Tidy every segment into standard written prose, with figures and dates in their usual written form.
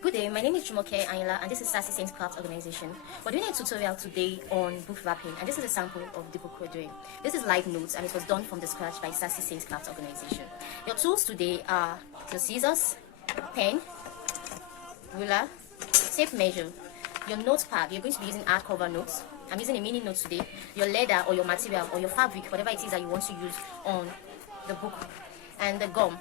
Good day, my name is Jumoke Ayla and this is Sassy Saints Craft Organization. We're doing a tutorial today on book wrapping and this is a sample of the book we're doing. This is live notes and it was done from the scratch by Sassy Saints Craft Organization. Your tools today are the scissors, pen, ruler, tape measure, your notepad. You're going to be using hardcover notes. I'm using a mini note today. Your leather or your material or your fabric, whatever it is that you want to use on the book, and the gum.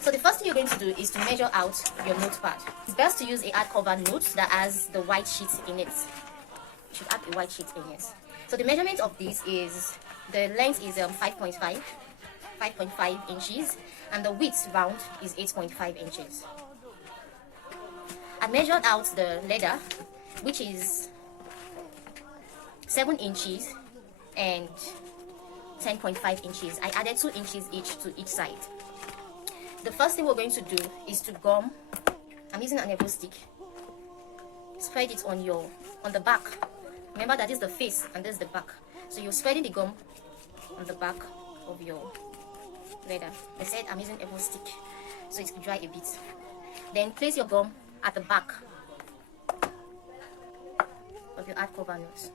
So the first thing you're going to do is to measure out your notepad. It's best to use a hardcover note that has the white sheet in it. You should have a white sheet in it. So the measurement of this is, the length is 5.5 inches, and the width round is 8.5 inches. I measured out the leather, which is 7 inches and 10.5 inches. I added 2 inches each to each side. The first thing we're going to do is to gum. I'm using an elbow stick. Spread it on the back. Remember that is the face and this is the back. So you're spreading the gum on the back of your leather. I said I'm using elbow stick so it can dry a bit. Then place your gum at the back of your hardcover notes.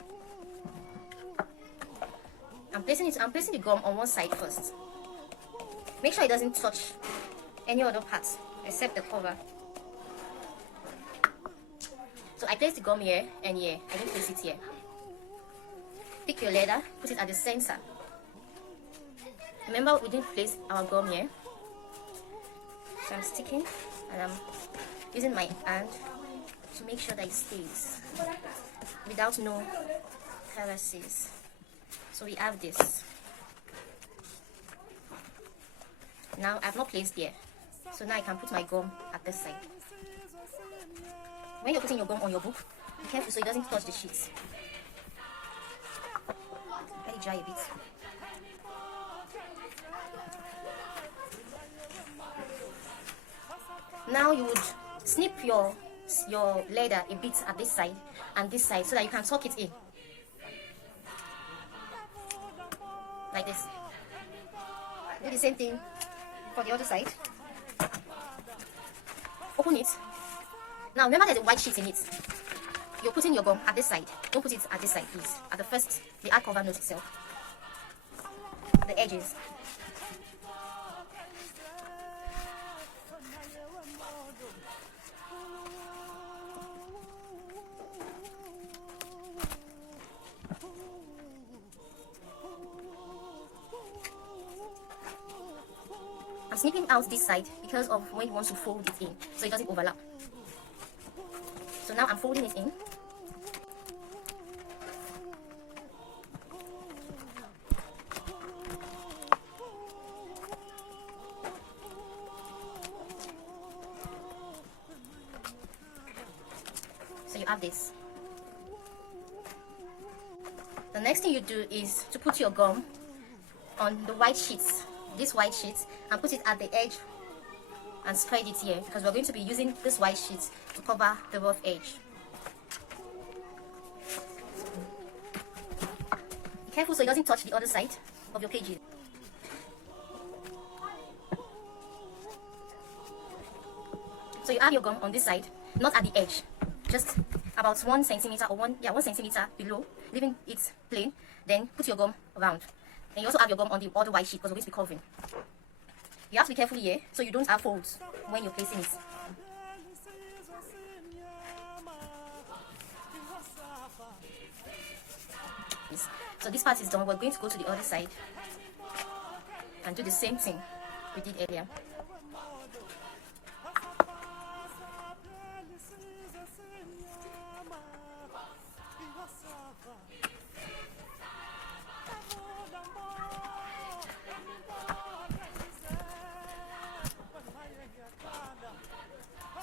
I'm placing the gum on one side first. Make sure it doesn't touch any other parts except the cover. So I place the gum here and here. I didn't place it here. Pick your leather, put it at the center. Remember, we didn't place our gum here. So I'm sticking and I'm using my hand to make sure that it stays without no heresies. So we have this. Now I've not placed here, so now I can put my gum at this side. When you're putting your gum on your book, be careful so it doesn't touch the sheets. Let it dry a bit. Now you would snip your leather a bit at this side and this side so that you can tuck it in. Like this. Do the same thing for the other side. Open it. Now remember there's a white sheet in it. You're putting your gum at this side. Don't put it at this side, please. At the first, the hardcover note itself. The edges. I'm snipping out this side because of when you want to fold it in, so it doesn't overlap. So now I'm folding it in. So you have this. The next thing you do is to put your gum on the white sheets. This white sheet, and put it at the edge and spread it here because we're going to be using this white sheet to cover the rough edge. Be careful so it doesn't touch the other side of your pages. So you have your gum on this side, not at the edge, just about 1 centimeter or 1 centimeter below, leaving it plain. Then put your gum around. And you also have your gum on the other white sheet because we're going to be covering. You have to be careful here so you don't have folds when you're placing it. Yes. So this part is done. We're going to go to the other side and do the same thing we did earlier.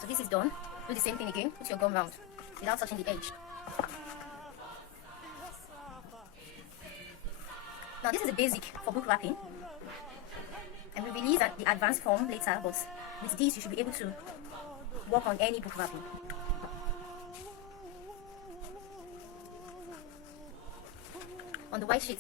So this is done. Do the same thing again. Put your gum round without touching the edge. Now this is the basic for book wrapping, and we release the advanced form later, but with this you should be able to work on any book wrapping. On the white sheet.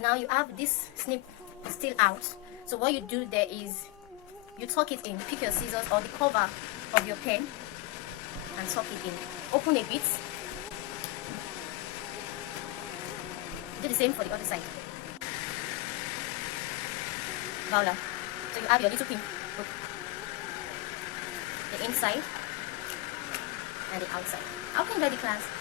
Now you have this snip still out. So what you do there is you tuck it in. Pick your scissors or the cover of your pen and tuck it in. Open a bit. Do the same for the other side. Voila. So you have your little pink book. The inside and the outside. How can you get the class? Bye.